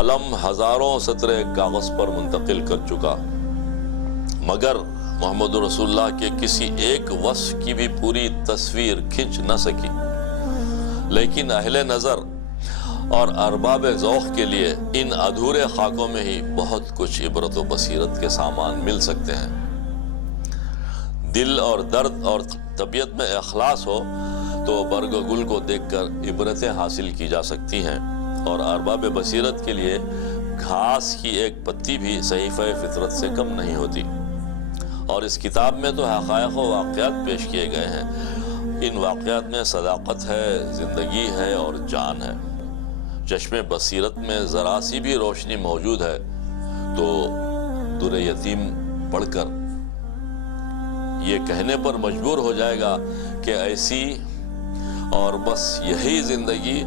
قلم ہزاروں سطرے کاغذ پر منتقل کر چکا، مگر محمد رسول اللہ کے کسی ایک وصف کی بھی پوری تصویر کھنچ نہ سکی۔ لیکن اہل نظر اور ارباب ذوق کے لیے ان ادھورے خاکوں میں ہی بہت کچھ عبرت و بصیرت کے سامان مل سکتے ہیں۔ دل اور درد اور طبیعت میں اخلاص ہو تو برگ و گل کو دیکھ کر عبرتیں حاصل کی جا سکتی ہیں، اور ارباب بصیرت کے لیے گھاس کی ایک پتی بھی صحیفہ فطرت سے کم نہیں ہوتی۔ اور اس کتاب میں تو حقائق و واقعات پیش کیے گئے ہیں، ان واقعات میں صداقت ہے، زندگی ہے اور جان ہے۔ چشم بصیرت میں ذرا سی بھی روشنی موجود ہے تو در یتیم پڑھ کر یہ کہنے پر مجبور ہو جائے گا کہ ایسی اور بس یہی زندگی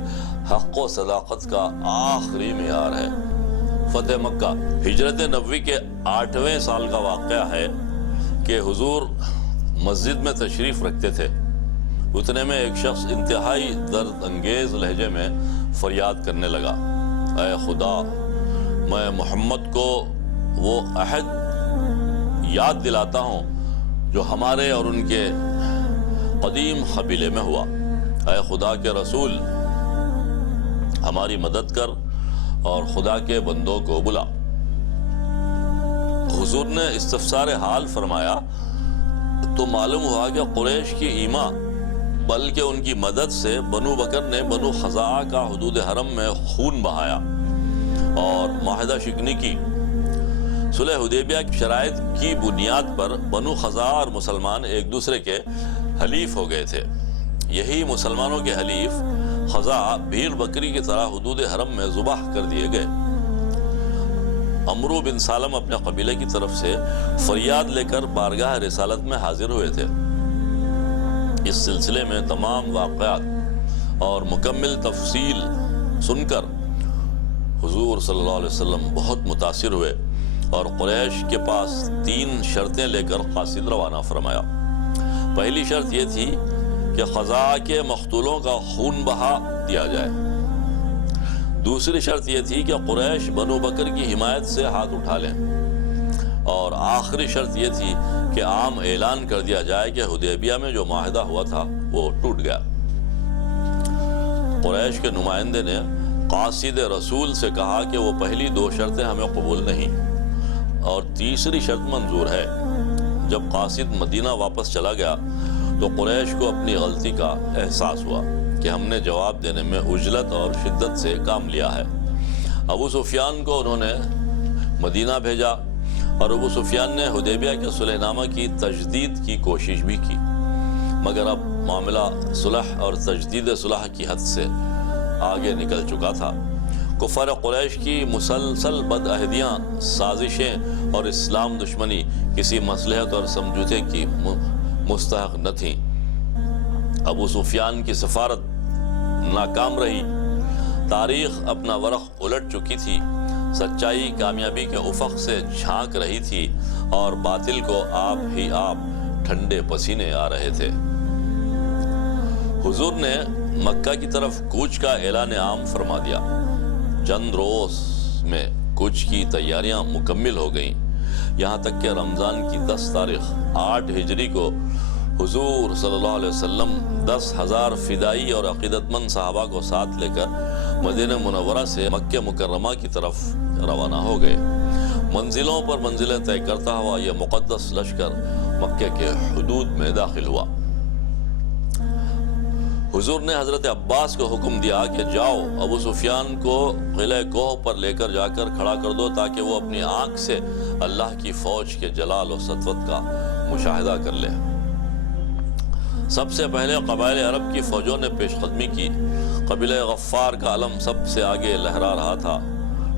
حق و صداقت کا آخری معیار ہے۔ فتح مکہ ہجرت نبوی کے 8ویں سال کا واقعہ ہے کہ حضور مسجد میں تشریف رکھتے تھے۔ اتنے میں ایک شخص انتہائی درد انگیز لہجے میں فریاد کرنے لگا، اے خدا، میں محمد کو وہ عہد یاد دلاتا ہوں جو ہمارے اور ان کے قدیم قبیلے میں ہوا۔ اے خدا کے رسول، ہماری مدد کر اور خدا کے بندوں کو بلا۔ حضور نے استفسار حال فرمایا تو معلوم ہوا کہ قریش کی ایما بلکہ ان کی مدد سے بنو بکر نے بنو خزاعہ کا حدود حرم میں خون بہایا اور معاہدہ شکنی کی۔ صلح حدیبیہ کی شرائط کی بنیاد پر بنو خزاعہ اور مسلمان ایک دوسرے کے حلیف ہو گئے تھے۔ یہی مسلمانوں کے حلیف خزاعہ بھیڑ بکری کی طرح حدود حرم میں ذبح کر دیے گئے۔ عمرو بن سالم اپنے قبیلے کی طرف سے فریاد لے کر بارگاہ رسالت میں حاضر ہوئے تھے۔ اس سلسلے میں تمام واقعات اور مکمل تفصیل سن کر حضور صلی اللہ علیہ وسلم بہت متاثر ہوئے اور قریش کے پاس 3 شرطیں لے کر قاصد روانہ فرمایا۔ پہلی شرط یہ تھی کہ خزاعہ کے مقتولوں کا خون بہا دیا جائے۔ دوسری شرط یہ تھی کہ قریش بنو بکر کی حمایت سے ہاتھ اٹھا لیں، اور آخری شرط یہ تھی کہ عام اعلان کر دیا جائے کہ حدیبیہ میں جو معاہدہ ہوا تھا وہ ٹوٹ گیا۔ قریش کے نمائندے نے قاصد رسول سے کہا کہ وہ پہلی 2 شرطیں ہمیں قبول نہیں اور تیسری شرط منظور ہے۔ جب قاصد مدینہ واپس چلا گیا تو قریش کو اپنی غلطی کا احساس ہوا کہ ہم نے جواب دینے میں عجلت اور شدت سے کام لیا ہے۔ ابو سفیان کو انہوں نے مدینہ بھیجا اور ابو سفیان نے حدیبیہ کے صلح نامہ کی تجدید کی کوشش بھی کی، مگر اب معاملہ صلح اور تجدید صلح کی حد سے آگے نکل چکا تھا۔ کفار قریش کی مسلسل بدعہدیاں، سازشیں اور اسلام دشمنی کسی مصلحت اور سمجھوتے کی مستحق نہ تھیں۔ ابو سفیان کی سفارت ناکام رہی، تاریخ اپنا ورق الٹ چکی تھی، سچائی کامیابی کے افق سے جھانک رہی تھی اور باطل کو آپ ہی آپ ٹھنڈے پسینے آ رہے تھے۔ حضور نے مکہ کی طرف کوچ کا اعلان عام فرما دیا۔ چند روز میں کوچ کی تیاریاں مکمل ہو گئیں، یہاں تک کہ رمضان کی 10 تاریخ 8 ہجری کو حضور صلی اللہ علیہ وسلم 10,000 فدائی اور عقیدت مند صحابہ کو ساتھ لے کر مدینہ منورہ سے مکہ مکرمہ کی طرف روانہ ہو گئے۔ منزلوں پر منزلیں طے کرتا ہوا یہ مقدس لشکر مکہ کے حدود میں داخل ہوا۔ حضور نے حضرت عباس کو حکم دیا کہ جاؤ ابو سفیان کو قلعہ کوہ پر لے کر جا کر کھڑا کر دو تاکہ وہ اپنی آنکھ سے اللہ کی فوج کے جلال و سطوت کا مشاہدہ کر لے۔ سب سے پہلے قبائل عرب کی فوجوں نے پیش قدمی کی۔ قبیلہ غفار کا علم سب سے آگے لہرا رہا تھا،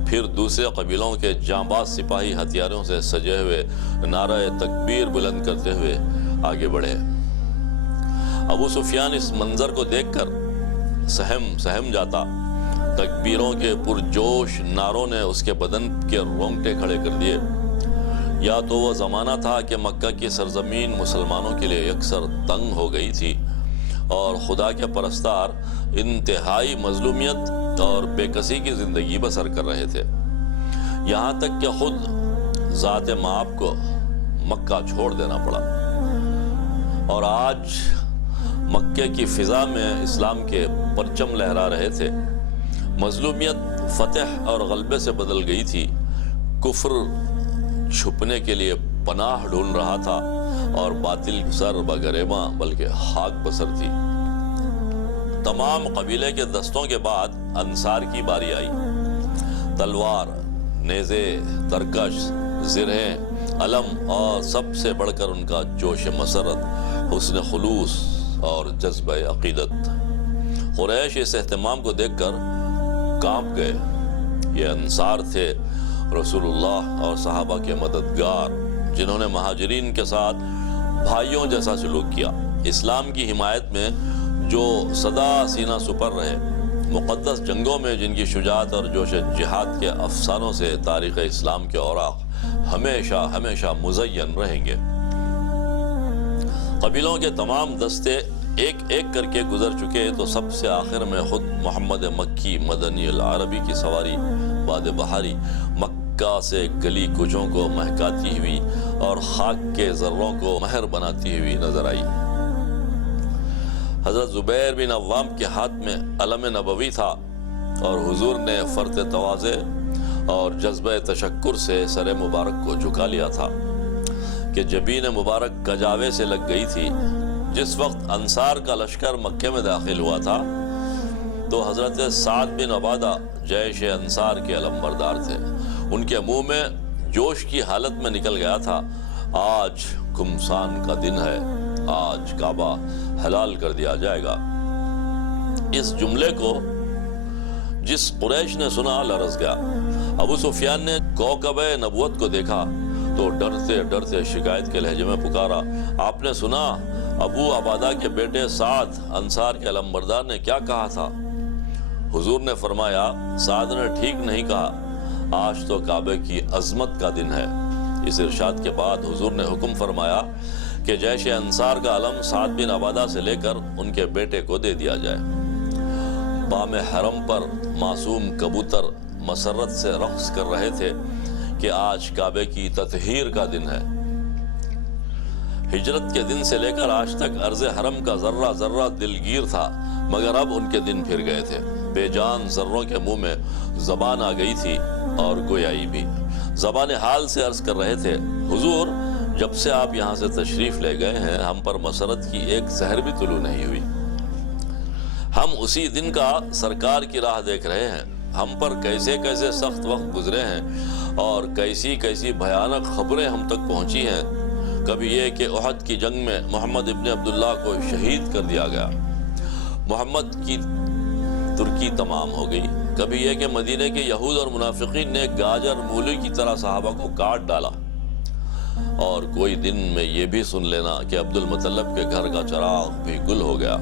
پھر دوسرے قبیلوں کے جانباز سپاہی ہتھیاروں سے سجے ہوئے نعرہ تکبیر بلند کرتے ہوئے آگے بڑھے۔ ابو سفیان اس منظر کو دیکھ کر سہم جاتا۔ تکبیروں کے پرجوش نعروں نے اس کے بدن کے رونگٹے کھڑے کر دیے۔ یا تو وہ زمانہ تھا کہ مکہ کی سرزمین مسلمانوں کے لیے یکسر تنگ ہو گئی تھی اور خدا کے پرستار انتہائی مظلومیت اور بے کسی کی زندگی بسر کر رہے تھے، یہاں تک کہ خود ذات مآب کو مکہ چھوڑ دینا پڑا۔ اور آج مکے کی فضا میں اسلام کے پرچم لہرا رہے تھے، مظلومیت فتح اور غلبے سے بدل گئی تھی، کفر چھپنے کے لیے پناہ ڈھونڈ رہا تھا اور باطل سر بگریباں بلکہ خاک بسر تھی۔ تمام قبیلے کے دستوں کے بعد انصار کی باری آئی۔ تلوار، نیزے، ترکش، زرہیں، علم اور سب سے بڑھ کر ان کا جوش مسرت، حسن خلوص اور جذبہ عقیدت۔ قریش اس اہتمام کو دیکھ کر کانپ گئے۔ یہ انصار تھے رسول اللہ اور صحابہ کے مددگار، جنہوں نے مہاجرین کے ساتھ بھائیوں جیسا سلوک کیا، اسلام کی حمایت میں جو سدا سینہ سپر رہے، مقدس جنگوں میں جن کی شجاعت اور جوش جہاد کے افسانوں سے تاریخ اسلام کے اوراق ہمیشہ ہمیشہ مزین رہیں گے۔ قبیلوں کے تمام دستے ایک ایک کر کے گزر چکے تو سب سے آخر میں خود محمد مکی مدنی العربی کی سواری باد بہاری مکہ سے گلی کوچوں کو مہکاتی ہوئی اور خاک کے ذروں کو مہر بناتی ہوئی نظر آئی۔ حضرت زبیر بن عوام کے ہاتھ میں علم نبوی تھا اور حضور نے فرط تواضع اور جذبہ تشکر سے سر مبارک کو جھکا لیا تھا کہ جبین مبارک کجاوے سے لگ گئی تھی۔ جس وقت انصار کا لشکر مکے میں داخل ہوا تھا تو حضرت سعد بن عبادہ جیش انصار کے علمبردار تھے۔ ان کے منہ میں جوش کی حالت میں نکل گیا تھا، آج گھمسان کا دن ہے، آج کعبہ حلال کر دیا جائے گا۔ اس جملے کو جس قریش نے سنا لرز گیا۔ ابو سفیان نے کوکب نبوت کو دیکھا تو ڈرتے ڈرتے شکایت کے لہجے میں پکارا، آپ نے سنا ابو عبادہ کے بیٹے سعد انصار کے علمبردار نے کیا کہا تھا؟ حضور نے فرمایا، سعد نے ٹھیک نہیں کہا، آج تو کعبے کی عظمت کا دن ہے۔ اس ارشاد کے بعد حضور نے حکم فرمایا کہ جیش انصار کا علم سعد بن عبادہ سے لے کر ان کے بیٹے کو دے دیا جائے۔ بام حرم پر معصوم کبوتر مسرت سے رقص کر رہے تھے کہ آج کعبے کی تطہیر کا دن ہے۔ ہجرت کے دن سے لے کر آج تک عرض حرم کا ذرہ ذرہ دلگیر تھا، مگر اب ان کے دن پھر گئے تھے۔ بے جان ذروں کے منہ میں زبان آ گئی تھی اور گویائی بھی۔ زبان حال سے عرض کر رہے تھے، حضور جب سے آپ یہاں سے تشریف لے گئے ہیں ہم پر مسرت کی ایک زہر بھی طلوع نہیں ہوئی۔ ہم اسی دن کا سرکار کی راہ دیکھ رہے ہیں۔ ہم پر کیسے کیسے سخت وقت گزرے ہیں اور کیسی کیسی بھیانک خبریں ہم تک پہنچی ہیں۔ کبھی یہ کہ احد کی جنگ میں محمد ابن عبداللہ کو شہید کر دیا گیا، محمد کی ترکی تمام ہو گئی۔ کبھی یہ کہ مدینے کے یہود اور منافقین نے گاجر مولی کی طرح صحابہ کو کاٹ ڈالا، اور کوئی دن میں یہ بھی سن لینا کہ عبد المطلب کے گھر کا چراغ بھی گل ہو گیا۔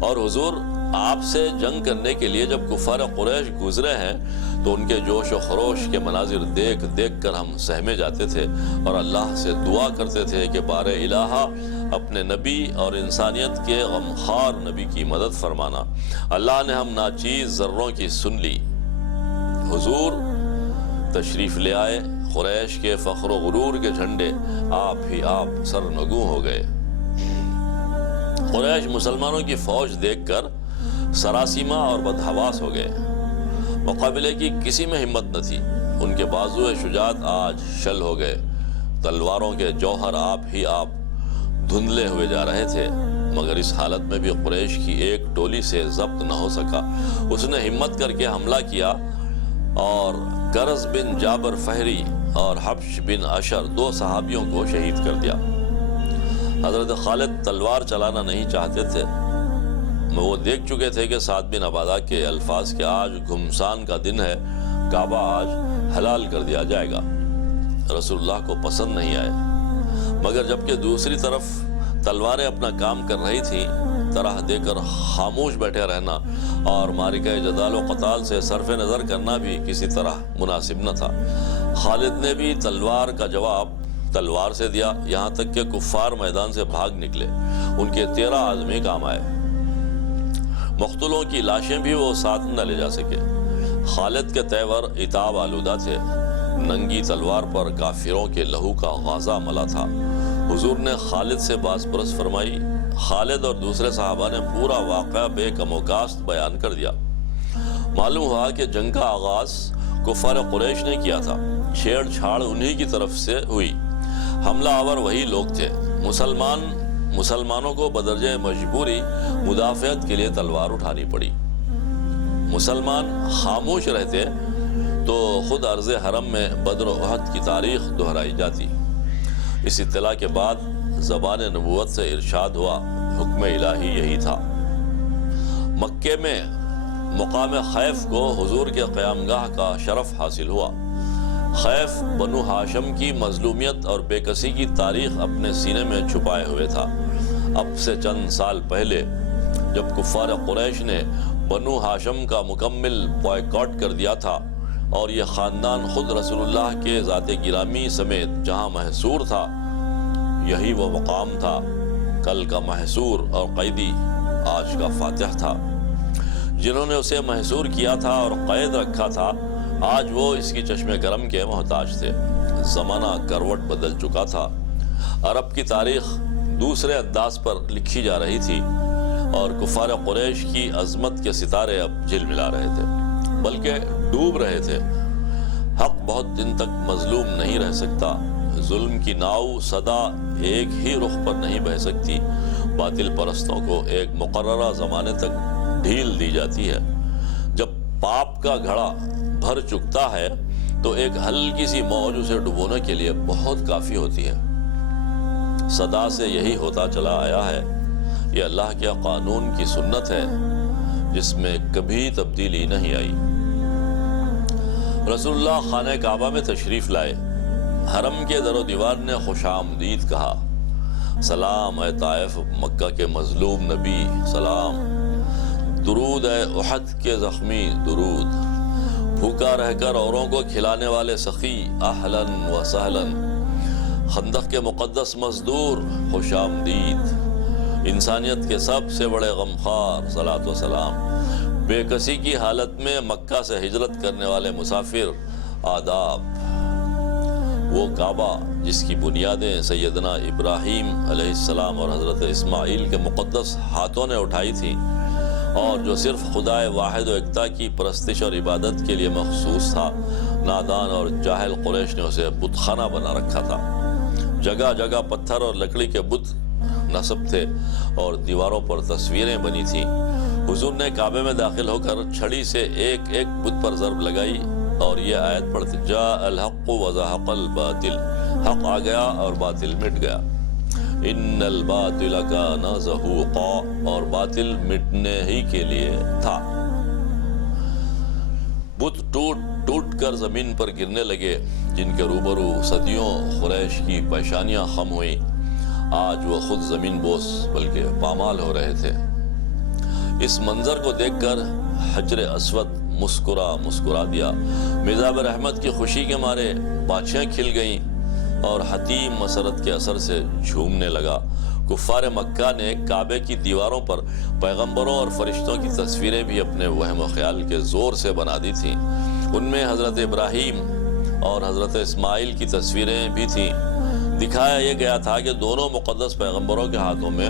اور حضور آپ سے جنگ کرنے کے لیے جب کفار قریش گزرے ہیں تو ان کے جوش و خروش کے مناظر دیکھ دیکھ کر ہم سہمے جاتے تھے اور اللہ سے دعا کرتے تھے کہ بار الہا اپنے نبی اور انسانیت کے غمخوار نبی کی مدد فرمانا۔ اللہ نے ہم ناچیز ذروں کی سن لی۔ حضور تشریف لے آئے، قریش کے فخر و غرور کے جھنڈے آپ ہی آپ سرنگوں ہو گئے۔ قریش مسلمانوں کی فوج دیکھ کر سراسیمہ اور بدحواس ہو گئے۔ مقابلے کی کسی میں ہمت نہ تھی۔ ان کے بازو شجاعت آج شل ہو گئے۔ تلواروں کے جوہر آپ ہی آپ دھندلے ہوئے جا رہے تھے، مگر اس حالت میں بھی قریش کی ایک ٹولی سے ضبط نہ ہو سکا۔ اس نے ہمت کر کے حملہ کیا اور کرز بن جابر فہری اور حبش بن عشر 2 صحابیوں کو شہید کر دیا۔ حضرت خالد تلوار چلانا نہیں چاہتے تھے، وہ دیکھ چکے تھے کہ سعد بن عبادہ کے الفاظ کہ آج گھمسان کا دن ہے، کعبہ آج حلال کر دیا جائے گا، رسول اللہ کو پسند نہیں آئے۔ مگر جبکہ دوسری طرف تلواریں اپنا کام کر رہی تھیں، طرح دے کر خاموش بیٹھے رہنا اور معرکہ جدال و قتال سے صرف نظر کرنا بھی کسی طرح مناسب نہ تھا۔ خالد نے بھی تلوار کا جواب تلوار سے دیا، یہاں تک کہ کفار میدان سے بھاگ نکلے۔ ان کے 13 آدمی کام آئے۔ مقتولوں کی لاشیں بھی وہ ساتھ نہ لے جا سکے۔ خالد کے تیور عتاب آلودہ تھے، ننگی تلوار پر کافروں کے لہو کا غازہ ملا تھا۔ حضور نے خالد سے باز پرس فرمائی۔ خالد اور دوسرے صحابہ نے پورا واقعہ بے کم و کاست بیان کر دیا۔ معلوم ہوا کہ جنگ کا آغاز کفار قریش نے کیا تھا، چھیڑ چھاڑ انہی کی طرف سے ہوئی، حملہ آور وہی لوگ تھے۔ مسلمانوں کو بدرجہ مجبوری مدافعت کے لیے تلوار اٹھانی پڑی۔ مسلمان خاموش رہتے تو خود عرض حرم میں بدر و احد کی تاریخ دہرائی جاتی۔ اس اطلاع کے بعد زبان نبوت سے ارشاد ہوا، حکم الہی یہی تھا۔ مکے میں مقام خیف کو حضور کے قیامگاہ کا شرف حاصل ہوا۔ خیف بنو ہاشم کی مظلومیت اور بے کسی کی تاریخ اپنے سینے میں چھپائے ہوئے تھا۔ اب سے چند سال پہلے جب کفار قریش نے بنو ہاشم کا مکمل بائیکاٹ کر دیا تھا اور یہ خاندان خود رسول اللہ کے ذات گرامی سمیت جہاں محصور تھا، یہی وہ مقام تھا۔ کل کا محصور اور قیدی آج کا فاتح تھا۔ جنہوں نے اسے محصور کیا تھا اور قید رکھا تھا، آج وہ اس کی چشم کرم کے محتاج تھے۔ زمانہ کروٹ بدل چکا تھا۔ عرب کی تاریخ دوسرے انداز پر لکھی جا رہی تھی اور کفار قریش کی عظمت کے ستارے اب جھلملا رہے تھے، بلکہ ڈوب رہے تھے۔ حق بہت دن تک مظلوم نہیں رہ سکتا۔ ظلم کی ناؤ سدا ایک ہی رخ پر نہیں بہہ سکتی۔ باطل پرستوں کو ایک مقررہ زمانے تک ڈھیل دی جاتی ہے۔ جب پاپ کا گھڑا بھر چکتا ہے تو ایک ہلکی سی موج اسے ڈبونے کے لیے بہت کافی ہوتی ہے۔ صدا سے یہی ہوتا چلا آیا ہے۔ یہ اللہ کے قانون کی سنت ہے جس میں کبھی تبدیلی نہیں آئی۔ رسول اللہ خانہ کعبہ میں تشریف لائے۔ حرم کے در و دیوار نے خوش آمدید کہا۔ سلام اے طائف مکہ کے مظلوم نبی، سلام۔ درود اے احد کے زخمی، درود۔ بھوکا رہ کر اوروں کو کھلانے والے سخی، اہلاً و سہلاً۔ خندق کے مقدس مزدور، خوش آمدید۔ انسانیت کے سب سے بڑے غمخوار، صلاۃ و سلام۔ بے کسی کی حالت میں مکہ سے ہجرت کرنے والے مسافر، آداب۔ وہ کعبہ جس کی بنیادیں سیدنا ابراہیم علیہ السلام اور حضرت اسماعیل کے مقدس ہاتھوں نے اٹھائی تھی، اور جو صرف خدائے واحد و یکتا کی پرستش اور عبادت کے لیے مخصوص تھا، نادان اور جاہل قریش نے اسے بت خانہ بنا رکھا تھا۔ جگہ جگہ پتھر اور لکڑی کے بت نصب تھے اور دیواروں پر تصویریں بنی تھیں۔ حضور نے کعبے میں داخل ہو کر چھڑی سے ایک ایک بت پر ضرب لگائی اور یہ آیت پڑھتے، جاء الحق وزهق الباطل، حق آ گیا اور باطل مٹ گیا۔ ان الباطل کان زہوقا، اور باطل مٹنے ہی کے لیے تھا۔ بت ٹوٹ کر زمین پر گرنے لگے، جن کے روبرو صدیوں قریش کی پیشانیاں خم ہوئیں۔ آج وہ خود زمین بوس بلکہ پامال ہو رہے تھے۔ اس منظر کو دیکھ کر حجر اسود مسکرا دیا۔ مزاب رحمت کی خوشی کے مارے باچھیں کھل گئیں اور حتیم مسرت کے اثر سے جھومنے لگا۔ کفار مکہ نے کعبے کی دیواروں پر پیغمبروں اور فرشتوں کی تصویریں بھی اپنے وہم و خیال کے زور سے بنا دی تھیں۔ ان میں حضرت ابراہیم اور حضرت اسماعیل کی تصویریں بھی تھیں۔ دکھایا یہ گیا تھا کہ دونوں مقدس پیغمبروں کے ہاتھوں میں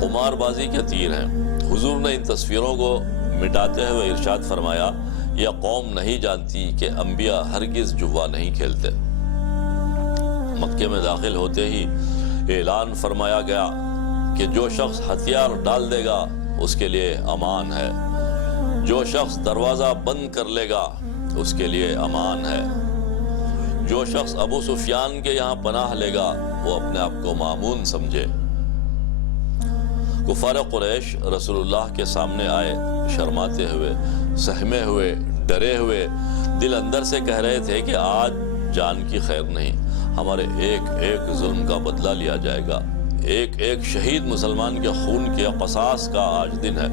قمار بازی کے تیر ہیں۔ حضور نے ان تصویروں کو مٹاتے ہوئے ارشاد فرمایا، یہ قوم نہیں جانتی کہ انبیاء ہرگز جوا نہیں کھیلتے۔ مکے میں داخل ہوتے ہی اعلان فرمایا گیا کہ جو شخص ہتھیار ڈال دے گا اس کے لیے امان ہے، جو شخص دروازہ بند کر لے گا اس کے لیے امان ہے، جو شخص ابو سفیان کے یہاں پناہ لے گا وہ اپنے آپ کو مامون سمجھے۔ کفار قریش رسول اللہ کے سامنے آئے، شرماتے ہوئے، سہمے ہوئے، ڈرے ہوئے، دل اندر سے کہہ رہے تھے کہ آج جان کی خیر نہیں، ہمارے ایک ایک ظلم کا بدلہ لیا جائے گا، ایک ایک شہید مسلمان کے خون کے قصاص کا آج دن ہے،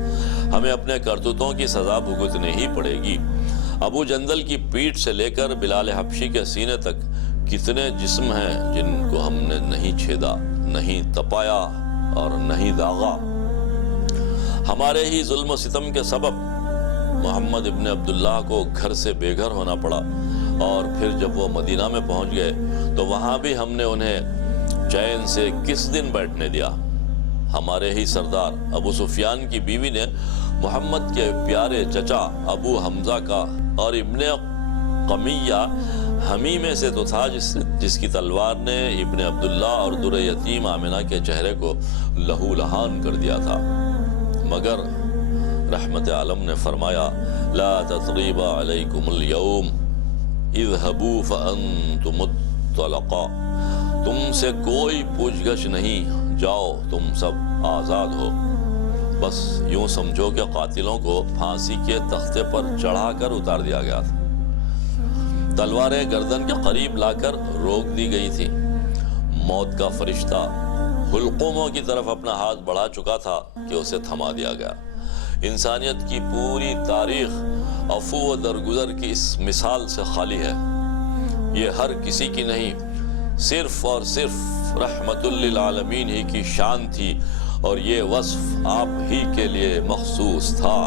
ہمیں اپنے کرتوتوں کی سزا بھگتنی ہی پڑے گی۔ ابو جندل کی پیٹھ سے لے کر بلال حبشی کے سینے تک کتنے جسم ہیں جن کو ہم نے نہیں چھیدا، نہیں تپایا اور نہیں داغا۔ ہمارے ہی ظلم و ستم کے سبب محمد ابن عبداللہ کو گھر سے بے گھر ہونا پڑا، اور پھر جب وہ مدینہ میں پہنچ گئے تو وہاں بھی ہم نے انہیں چین سے کس دن بیٹھنے دیا۔ ہمارے ہی سردار ابو سفیان کی بیوی نے محمد کے پیارے چچا ابو حمزہ کا، اور ابن قمیہ ہمی میں سے تو تھا جس کی تلوار نے ابن عبداللہ اور در یتیم آمنہ کے چہرے کو لہو لہان کر دیا تھا، مگر رحمت عالم نے فرمایا لا تثریب علیکم اليوم اذهبوا فانتم الطلقاء، تم سے کوئی پوچھ گچھ نہیں، جاؤ تم سب آزاد ہو۔ بس یوں سمجھو کہ قاتلوں کو پھانسی کے تختے پر چڑھا کر اتار دیا گیا تھا، تلواریں گردن کے قریب لا کر روک دی گئی تھی، موت کا فرشتہ حلقوموں کی طرف اپنا ہاتھ بڑھا چکا تھا کہ اسے تھما دیا گیا۔ انسانیت کی پوری تاریخ عفو و درگزر کی اس مثال سے خالی ہے۔ یہ ہر کسی کی نہیں، صرف اور صرف رحمت للعالمین ہی کی شان تھی، اور یہ وصف آپ ہی کے لیے مخصوص تھا۔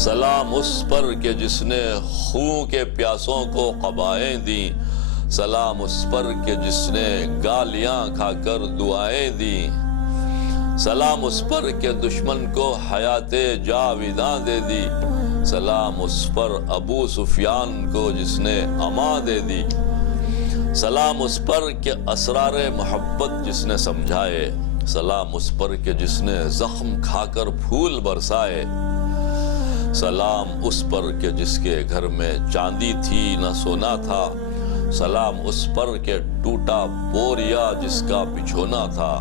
سلام اس پر کہ جس نے خون کے پیاسوں کو قبائیں دیں، سلام اس پر کہ جس نے گالیاں کھا کر دعائیں دیں، سلام اس پر کہ دشمن کو حیات جاویداں دے دی، سلام اس پر ابو سفیان کو جس نے اما دے دی، سلام اس پر کہ اسرار محبت جس نے سمجھائے، سلام اس پر کہ جس نے زخم کھا کر پھول برسائے، سلام اس پر کہ جس کے گھر میں چاندی تھی نہ سونا تھا، سلام اس پر کہ ٹوٹا بوریا جس کا بچھونا تھا،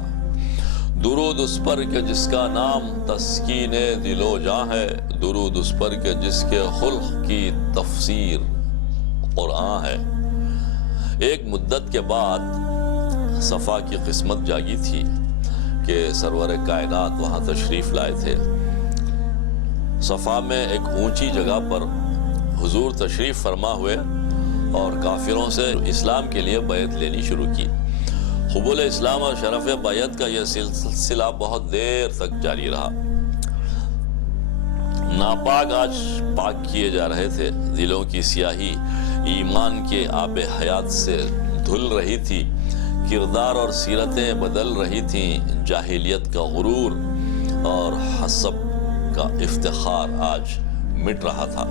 درود اس پر کہ جس کا نام تسکین دل و جاں ہے، درود اس پر کہ جس کے خلق کی تفسیر قرآن ہے۔ ایک مدت کے بعد صفا کی قسمت جاگی تھی کہ سرور کائنات وہاں تشریف لائے تھے۔ صفا میں ایک اونچی جگہ پر حضور تشریف فرما ہوئے اور کافروں سے اسلام کے لیے بیعت لینی شروع کی۔ قبول اسلام اور شرف بیعت کا یہ سلسلہ بہت دیر تک جاری رہا۔ ناپاک آج پاک کیے جا رہے تھے، دلوں کی سیاہی ایمان کے آب حیات سے دھل رہی تھی، کردار اور سیرتیں بدل رہی تھیں، جاہلیت کا غرور اور حسب کا افتخار آج مٹ رہا تھا۔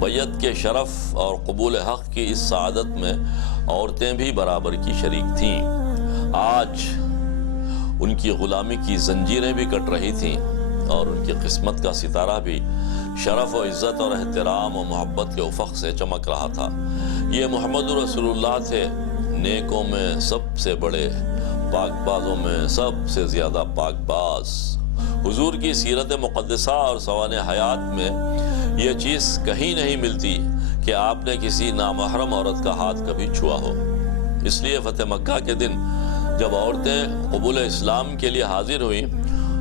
بیعت کے شرف اور قبول حق کی اس سعادت میں عورتیں بھی برابر کی شریک تھیں۔ آج ان کی غلامی کی زنجیریں بھی کٹ رہی تھیں، اور ان کی قسمت کا ستارہ بھی شرف و عزت اور احترام و محبت کے افق سے چمک رہا تھا۔ یہ محمد رسول اللہ تھے، نیکوں میں سب سے بڑے، پاک بازوں میں سب سے زیادہ پاک باز۔ حضور کی سیرت مقدسہ اور سوانح حیات میں یہ چیز کہیں نہیں ملتی کہ آپ نے کسی نامحرم عورت کا ہاتھ کبھی چھوا ہو۔ اس لیے فتح مکہ کے دن جب عورتیں قبول اسلام کے لیے حاضر ہوئیں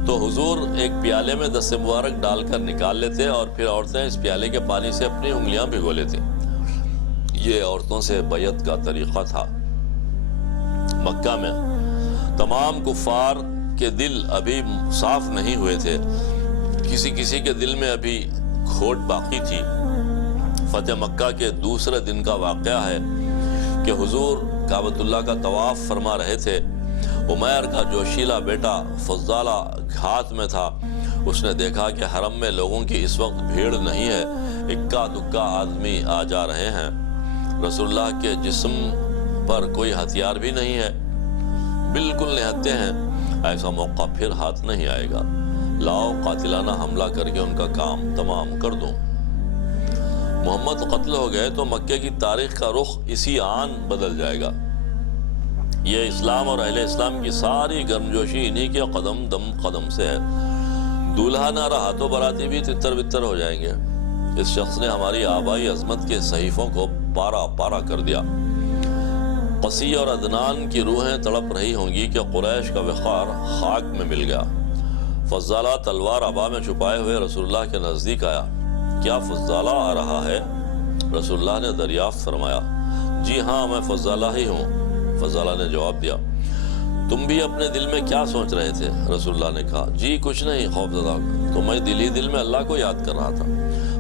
تو حضور ایک پیالے میں دست مبارک ڈال کر نکال لیتے، اور پھر عورتیں اس پیالے کے پانی سے اپنی انگلیاں بھگو لیتی۔ یہ عورتوں سے بیعت کا طریقہ تھا۔ مکہ میں تمام کفار کے دل ابھی صاف نہیں ہوئے تھے، کسی کے دل میں ابھی کھوٹ باقی تھی۔ فتح مکہ کے دوسرے دن کا واقعہ ہے کہ حضور کعبۃ اللہ کا طواف فرما رہے تھے۔ عمیر کا جوشیلا بیٹا فضالہ گھات میں تھا۔ اس نے دیکھا کہ حرم میں لوگوں کی اس وقت بھیڑ نہیں ہے، اکا دکا آدمی آ جا رہے ہیں، رسول اللہ کے جسم پر کوئی ہتھیار بھی نہیں ہے، بالکل نہتے ہیں، ایسا موقع پھر ہاتھ نہیں آئے گا، لاؤ قاتلانہ حملہ کر کے ان کا کام تمام کر دوں۔ محمد قتل ہو گئے تو مکے کی تاریخ کا رخ اسی آن بدل جائے گا۔ یہ اسلام اور اہل اسلام کی ساری گرمجوشی انہی کے قدم دم قدم سے ہے۔ دولہا نہ رہا تو باراتی بھی تتر بتر ہو جائیں گے۔ اس شخص نے ہماری آبائی عظمت کے صحیفوں کو پارا پارا کر دیا۔ قصی اور عدنان کی روحیں تڑپ رہی ہوں گی کہ قریش کا وقار خاک میں مل گیا۔ فضالہ تلوار عبا میں چھپائے ہوئے رسول اللہ کے نزدیک آیا۔ کیا فضالہ آ رہا ہے؟ رسول اللہ نے دریافت فرمایا، جی ہاں میں فضالہ ہی ہوں۔ فضالہ نے جواب دیا، تم بھی اپنے دل میں کیا سوچ رہے تھے؟ رسول اللہ نے کہا جی کچھ نہیں خوف زدہ، تو میں دل ہی دل میں اللہ کو یاد کر رہا تھا۔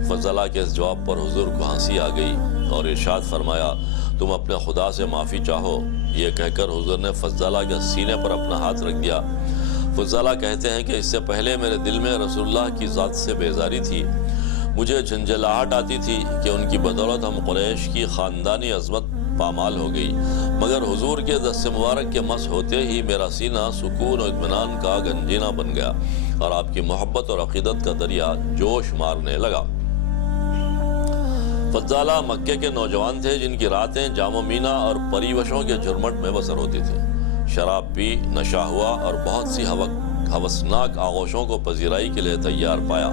فضالہ کے اس جواب پر حضور کو ہنسی آ گئی اور ارشاد فرمایا تم اپنے خدا سے معافی چاہو۔ یہ کہہ کر حضور نے فضالہ کے سینے پر اپنا ہاتھ رکھ دیا۔ فضالہ کہتے ہیں کہ اس سے پہلے میرے دل میں رسول اللہ کی ذات سے بیزاری تھی، مجھے جھنجھلاہٹ آتی تھی کہ ان کی بدولت ہم قریش کی خاندانی عظمت پامال ہو گئی، مگر حضور کے دست مبارک کے مس ہوتے ہی میرا سینہ سکون و اطمینان کا گنجینہ بن گیا اور آپ کی محبت اور عقیدت کا دریا جوش مارنے لگا۔ فضالہ مکے کے نوجوان تھے جن کی راتیں جام و مینا اور پریوشوں کے جھرمٹ میں بسر ہوتی تھی۔ شراب پی، نشہ ہوا اور بہت سی ہوسناک آغوشوں کو پذیرائی کے لیے تیار پایا۔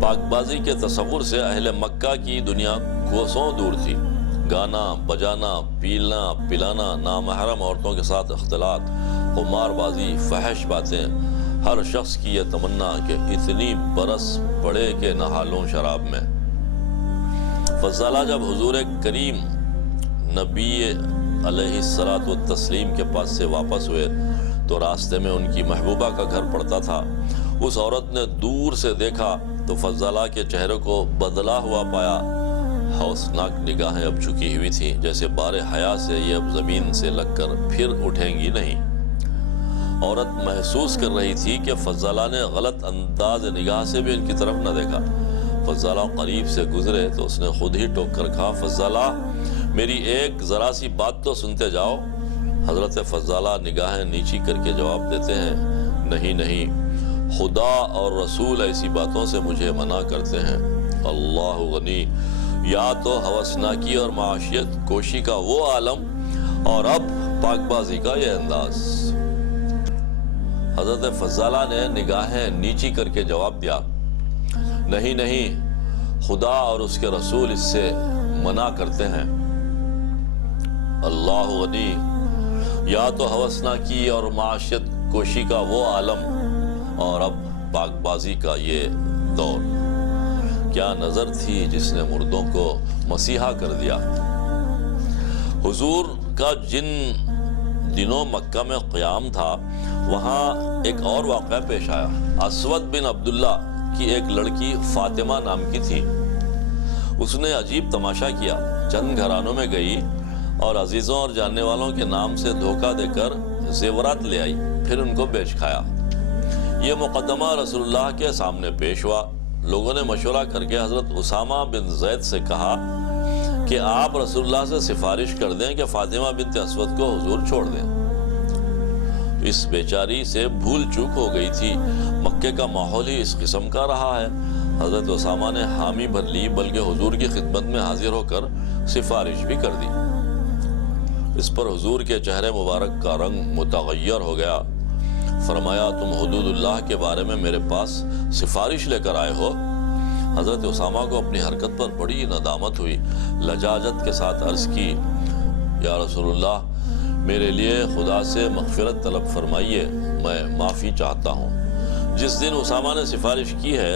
پاک بازی کے تصور سے اہل مکہ کی دنیا کوسوں دور تھی۔ گانا، بجانا، پیلنا، پلانا، نامحرم عورتوں کے ساتھ اختلاط، قمار بازی، فحش باتیں، ہر شخص کی یہ تمنا کہ اتنی برس پڑے کہ نہا لوں شراب میں۔ فضالہ جب حضور کریم نبی علیہ الصلاۃ والتسلیم کے پاس سے واپس ہوئے تو راستے میں ان کی محبوبہ کا گھر پڑتا تھا۔ اس عورت نے دور سے دیکھا تو فضالہ کے چہرے کو بدلا ہوا پایا۔ ہوسناک نگاہیں اب جھکی ہوئی تھیں، جیسے بار حیا سے یہ اب زمین سے لگ کر پھر اٹھیں گی نہیں۔ عورت محسوس کر رہی تھی کہ فضالہ نے غلط انداز نگاہ سے بھی ان کی طرف نہ دیکھا۔ فضالہ قریب سے گزرے تو اس نے خود ہی ٹوک کر کہا فضالہ میری ایک ذرا سی بات تو سنتے جاؤ۔ حضرت فضالہ نگاہیں نیچی کر کے جواب دیتے ہیں نہیں نہیں، خدا اور رسول ایسی باتوں سے مجھے منع کرتے ہیں۔ اللہ غنی، یا تو ہوسناکی اور معاشیت کوشی کا وہ عالم اور اب پاک بازی کا یہ انداز۔ حضرت فضالہ نے نگاہیں نیچی کر کے جواب دیا نہیں نہیں، خدا اور اس کے رسول اس سے منع کرتے ہیں۔ اللہ غنی، یا تو ہوسناکی اور معاشیت کوشی کا وہ عالم اور اب پاک بازی کا یہ دور۔ کیا نظر تھی جس نے مردوں کو مسیحا کر دیا۔ حضور کا جن دنوں مکہ میں قیام تھا وہاں ایک اور واقعہ پیش آیا۔ اسود بن عبداللہ کی ایک لڑکی فاطمہ نام کی تھی۔ اس نے عجیب تماشا کیا، چند گھرانوں میں گئی اور عزیزوں اور جاننے والوں کے نام سے دھوکہ دے کر زیورات لے آئی، پھر ان کو بیچ کھایا۔ یہ مقدمہ رسول اللہ کے سامنے پیش ہوا۔ لوگوں نے مشورہ کر کے حضرت اسامہ بن زید سے کہا کہ آپ رسول اللہ سے سفارش کر دیں کہ فاطمہ بنت اسود کو حضور چھوڑ دیں۔ اس بیچاری سے بھول چوک ہو گئی تھی، مکے کا ماحول ہی اس قسم کا رہا ہے۔ حضرت اسامہ نے حامی بھر لی، بلکہ حضور کی خدمت میں حاضر ہو کر سفارش بھی کر دی۔ اس پر حضور کے چہرے مبارک کا رنگ متغیر ہو گیا۔ فرمایا تم حدود اللہ کے بارے میں میرے پاس سفارش لے کر آئے ہو؟ حضرت اسامہ کو اپنی حرکت پر بڑی ندامت ہوئی، لجاجت کے ساتھ عرض کی یا رسول اللہ میرے لیے خدا سے مغفرت طلب فرمائیے، میں معافی چاہتا ہوں۔ جس دن اسامہ نے سفارش کی ہے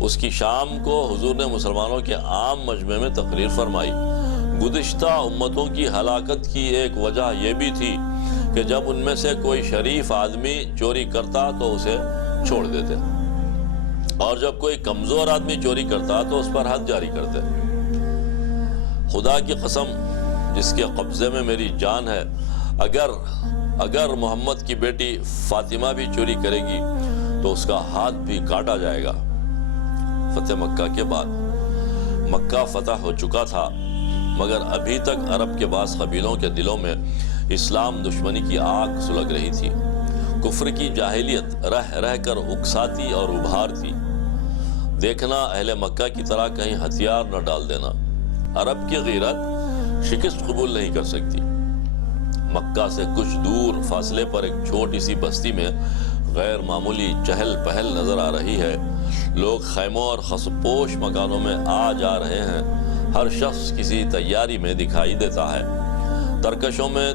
اس کی شام کو حضور نے مسلمانوں کے عام مجمع میں تقریر فرمائی۔ گزشتہ امتوں کی ہلاکت کی ایک وجہ یہ بھی تھی کہ جب ان میں سے کوئی شریف آدمی چوری کرتا تو اسے چھوڑ دیتے، اور جب کوئی کمزور آدمی چوری کرتا تو اس پر حد جاری کرتے۔ خدا کی قسم جس کے قبضے میں میری جان ہے، اگر محمد کی بیٹی فاطمہ بھی چوری کرے گی تو اس کا ہاتھ بھی کاٹا جائے گا۔ فتح مکہ کے بعد مکہ فتح ہو چکا تھا، مگر ابھی تک عرب کے بعض قبیلوں کے دلوں میں اسلام دشمنی کی آگ سلگ رہی تھی۔ کفر کی جاہلیت رہ رہ کر اکساتی اور ابھارتی۔ دیکھنا اہل مکہ کی طرح کہیں ہتھیار نہ ڈال دینا۔ عرب کی غیرت شکست قبول نہیں کر سکتی۔ مکہ سے کچھ دور فاصلے پر ایک چھوٹی سی بستی میں غیر معمولی چہل پہل نظر آ رہی ہے۔ لوگ خیموں اور خسپوش مکانوں میں آ جا رہے ہیں۔ ہر شخص کسی تیاری میں دکھائی دیتا ہے۔ ترکشوں میں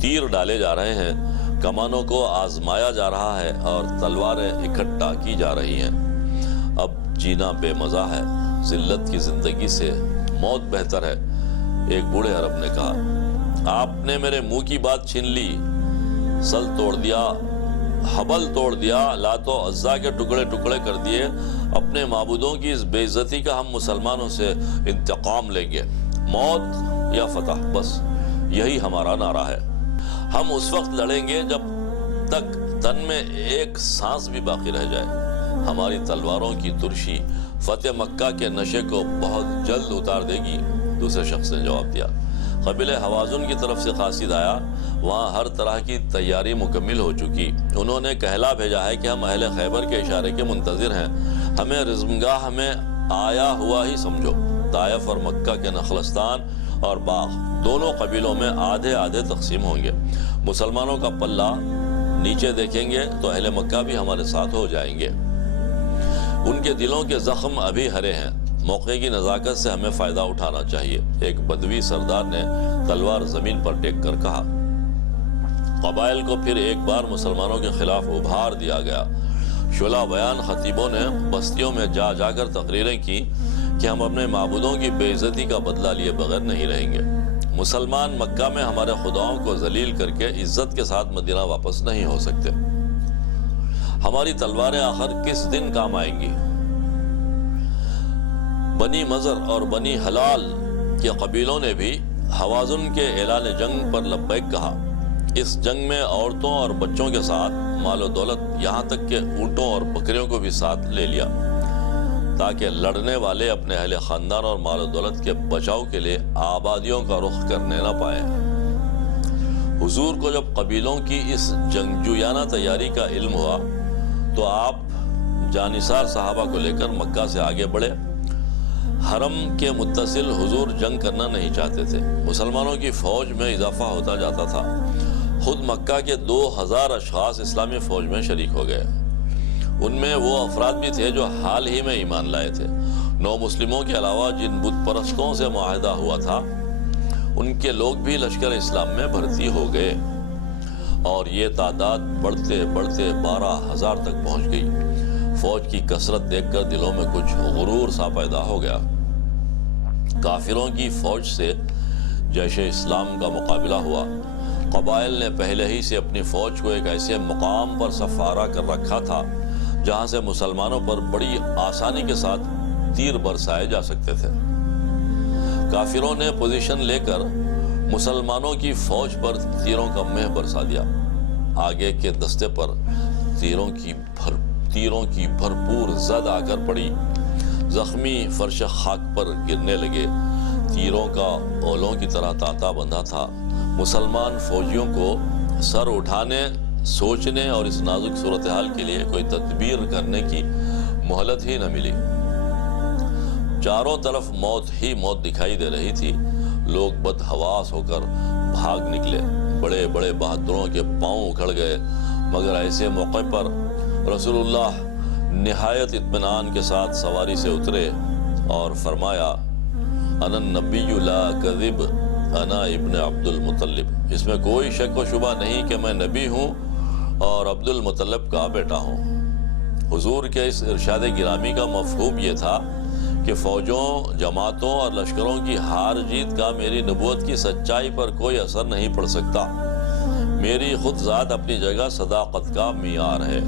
تیر ڈالے جا رہے ہیں، کمانوں کو آزمایا جا رہا ہے اور تلواریں اکٹھا کی جا رہی ہیں۔ اب جینا بے مزہ ہے، ذلت کی زندگی سے موت بہتر ہے۔ ایک بوڑھے عرب نے کہا آپ نے میرے منہ کی بات چھین لی، سل توڑ دیا، حبل توڑ دیا، لات و عزا کے ٹکڑے ٹکڑے کر دیے، اپنے معبودوں کی اس بے عزتی کا ہم مسلمانوں سے انتقام لیں گے، موت یا فتح، بس یہی ہمارا نعرہ ہے۔ ہم اس وقت لڑیں گے جب تک تن میں ایک سانس بھی باقی رہ جائے۔ ہماری تلواروں کی ترشی فتح مکہ کے نشے کو بہت جلد اتار دے گی۔ دوسرے شخص نے جواب دیا۔ قبیلہ حوازن کی طرف سے قاصد آیا، وہاں ہر طرح کی تیاری مکمل ہو چکی۔ انہوں نے کہلا بھیجا ہے کہ ہم اہل خیبر کے اشارے کے منتظر ہیں، ہمیں رزمگاہ میں آیا ہوا ہی سمجھو۔ طائف اور مکہ کے نخلستان اور باغ دونوں قبیلوں میں آدھے آدھے تقسیم ہوں گے۔ مسلمانوں کا پلہ نیچے دیکھیں گے تو اہل مکہ بھی ہمارے ساتھ ہو جائیں گے۔ ان کے دلوں کے زخم ابھی ہرے ہیں، موقع کی نزاکت سے ہمیں فائدہ اٹھانا چاہیے۔ ایک بدوی سردار نے تلوار زمین پر ٹیک کر کہا۔ قبائل کو پھر ایک بار مسلمانوں کے خلاف ابھار دیا گیا۔ شعلہ بیان خطیبوں نے بستیوں میں جا جا کر تقریریں کی کہ ہم اپنے معبودوں کی بے عزتی کا بدلہ لیے بغیر نہیں رہیں گے۔ مسلمان مکہ میں ہمارے خداؤں کو ذلیل کر کے عزت کے ساتھ مدینہ واپس نہیں ہو سکتے۔ ہماری تلواریں آخر کس دن کام آئیں گی؟ بنی مضر اور بنی حلال کے قبیلوں نے بھی حوازن کے اعلان جنگ پر لبیک کہا۔ اس جنگ میں عورتوں اور بچوں کے ساتھ مال و دولت، یہاں تک کہ اونٹوں اور بکریوں کو بھی ساتھ لے لیا، تاکہ لڑنے والے اپنے اہل خاندان اور مال و دولت کے بچاؤ کے لیے آبادیوں کا رخ کرنے نہ پائیں۔ حضور کو جب قبیلوں کی اس جنگجویانہ تیاری کا علم ہوا تو آپ جانثار صحابہ کو لے کر مکہ سے آگے بڑھے۔ حرم کے متصل حضور جنگ کرنا نہیں چاہتے تھے۔ مسلمانوں کی فوج میں اضافہ ہوتا جاتا تھا۔ خود مکہ کے 2000 اشخاص اسلامی فوج میں شریک ہو گئے۔ ان میں وہ افراد بھی تھے جو حال ہی میں ایمان لائے تھے۔ 9 مسلموں کے علاوہ جن بت پرستوں سے معاہدہ ہوا تھا، ان کے لوگ بھی لشکر اسلام میں بھرتی ہو گئے، اور یہ تعداد بڑھتے بڑھتے 12,000 تک پہنچ گئی۔ فوج کی کثرت دیکھ کر دلوں میں کچھ غرور سا پیدا ہو گیا۔ کافروں کی فوج سے جیش اسلام کا مقابلہ ہوا۔ قبائل نے پہلے ہی سے اپنی فوج کو ایک ایسے مقام پر سفارہ کر رکھا تھا جہاں سے مسلمانوں پر بڑی آسانی کے ساتھ تیر برسائے جا سکتے تھے۔ کافروں نے پوزیشن لے کر مسلمانوں کی فوج پر تیروں کا مہ برسا دیا۔ آگے کے دستے پر تیروں کی بھرپور زد آ کر پڑی۔ زخمی فرش خاک پر گرنے لگے۔ تیروں کا اولوں کی طرح تانتا بندھا تھا۔ مسلمان فوجیوں کو سر اٹھانے، سوچنے اور اس نازک صورتحال کے لیے کوئی تدبیر کرنے کی مہلت ہی نہ ملی۔ چاروں طرف موت ہی موت دکھائی دے رہی تھی۔ لوگ بدحواس ہو کر بھاگ نکلے۔ بڑے بڑے بہادروں کے پاؤں اکھڑ گئے، مگر ایسے موقع پر رسول اللہ نہایت اطمینان کے ساتھ سواری سے اترے اور فرمایا، انا النبی لا کذب، انا ابن عبد المطلب۔ اس میں کوئی شک و شبہ نہیں کہ میں نبی ہوں اور عبد المطلب کا بیٹا ہوں۔ حضور کے اس ارشاد گرامی کا مفہوم یہ تھا کہ فوجوں، جماعتوں اور لشکروں کی ہار جیت کا میری نبوت کی سچائی پر کوئی اثر نہیں پڑ سکتا۔ میری خود ذات اپنی جگہ صداقت کا معیار ہے۔